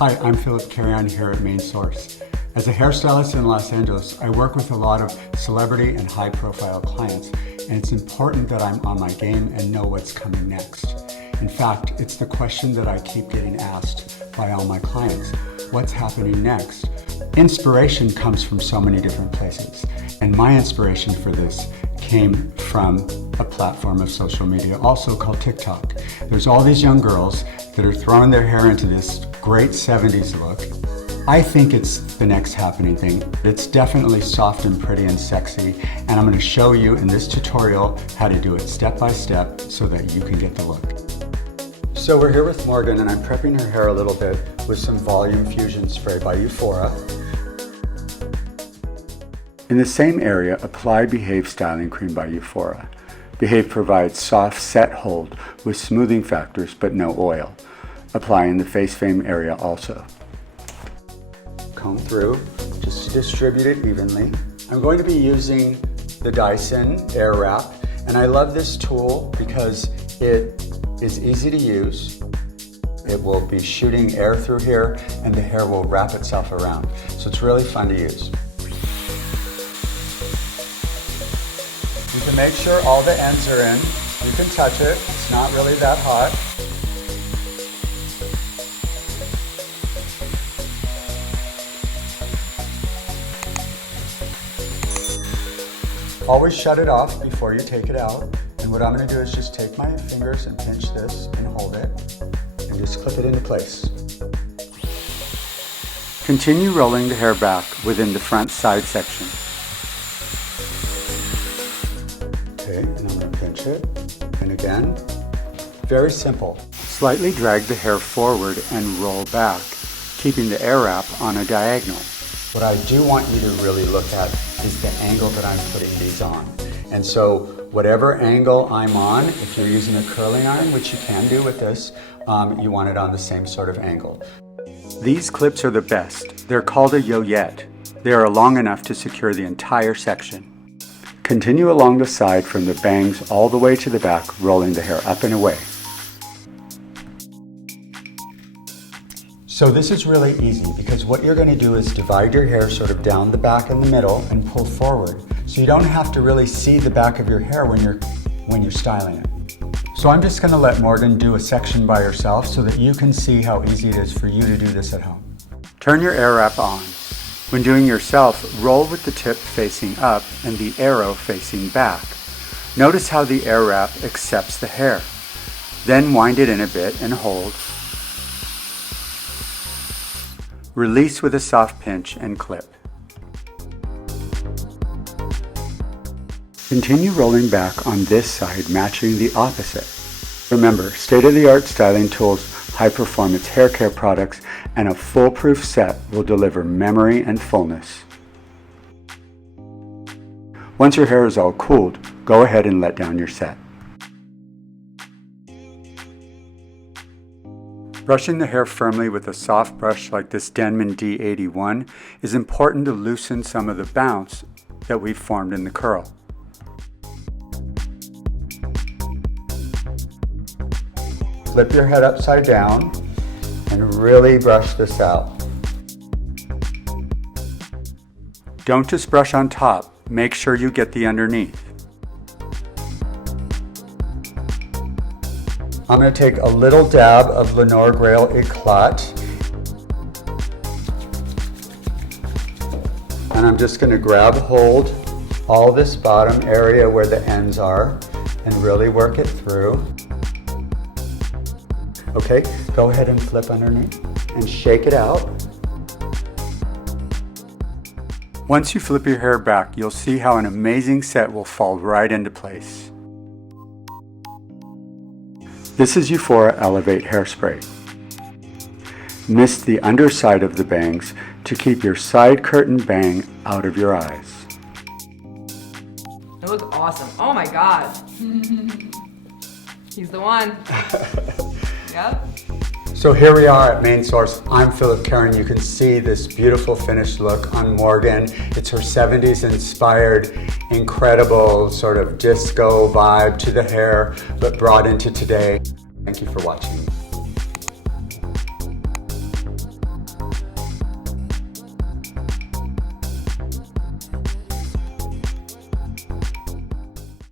Hi, I'm Philip Carreon here at Main Source. As a hairstylist in Los Angeles, I work with a lot of celebrity and high-profile clients, and it's important that I'm on my game and know what's coming next. In fact, it's the question that I keep getting asked by all my clients. What's happening next? Inspiration comes from so many different places, and my inspiration for this came from a platform of social media also called TikTok. There's all these young girls that are throwing their hair into this great 70s look. I think it's the next happening thing. It's definitely soft and pretty and sexy, and I'm going to show you in this tutorial how to do it step by step so that you can get the look. So we're here with Morgan, and I'm prepping her hair a little bit with some Volume Fusion Spray by Phorah. In the same area, apply Behave Styling Cream by Phorah. Behave provides soft set hold with smoothing factors but no oil. Apply in the face frame area also. Comb through just to distribute it evenly. I'm going to be using the Dyson Airwrap, and I love this tool because it is easy to use. It will be shooting air through here and the hair will wrap itself around. So it's really fun to use. You can make sure all the ends are in. You can touch it, it's not really that hot. Always shut it off before you take it out. And what I'm going to do is just take my fingers and pinch this and hold it and just clip it into place. Continue rolling the hair back within the front side section. Okay, and I'm going to pinch it. And again, very simple. Slightly drag the hair forward and roll back, keeping the air wrap on a diagonal. What I do want you to really look at is the angle that I'm putting these on. And so whatever angle I'm on, if you're using a curling iron, which you can do with this, you want it on the same sort of angle. These clips are the best. They're called a yoyette. They are long enough to secure the entire section. Continue along the side from the bangs all the way to the back, rolling the hair up and away. So this is really easy because what you're going to do is divide your hair sort of down the back and the middle and pull forward. So you don't have to really see the back of your hair when you're styling it. So I'm just going to let Morgan do a section by herself so that you can see how easy it is for you to do this at home. Turn your air wrap on. When doing yourself, roll with the tip facing up and the arrow facing back. Notice how the air wrap accepts the hair. Then wind it in a bit and hold. Release with a soft pinch and clip. Continue rolling back on this side, matching the opposite. Remember, state-of-the-art styling tools, high-performance hair care products, and a foolproof set will deliver memory and fullness. Once your hair is all cooled, go ahead and let down your set. Brushing the hair firmly with a soft brush like this Denman D81 is important to loosen some of the bounce that we've formed in the curl. Flip your head upside down and really brush this out. Don't just brush on top, make sure you get the underneath. I'm going to take a little dab of Lenore Grail Eclat, and I'm just going to grab hold all this bottom area where the ends are and really work it through. Okay, go ahead and flip underneath and shake it out. Once you flip your hair back, you'll see how an amazing set will fall right into place. This is Phorah Elevate Hairspray. Mist the underside of the bangs to keep your side curtain bang out of your eyes. It looks awesome. Oh my God. He's the one. Yep. So here we are at Main Source. I'm Philip Carreon. You can see this beautiful finished look on Morgan. It's her 70s inspired, incredible sort of disco vibe to the hair, but brought into today. Thank you for watching.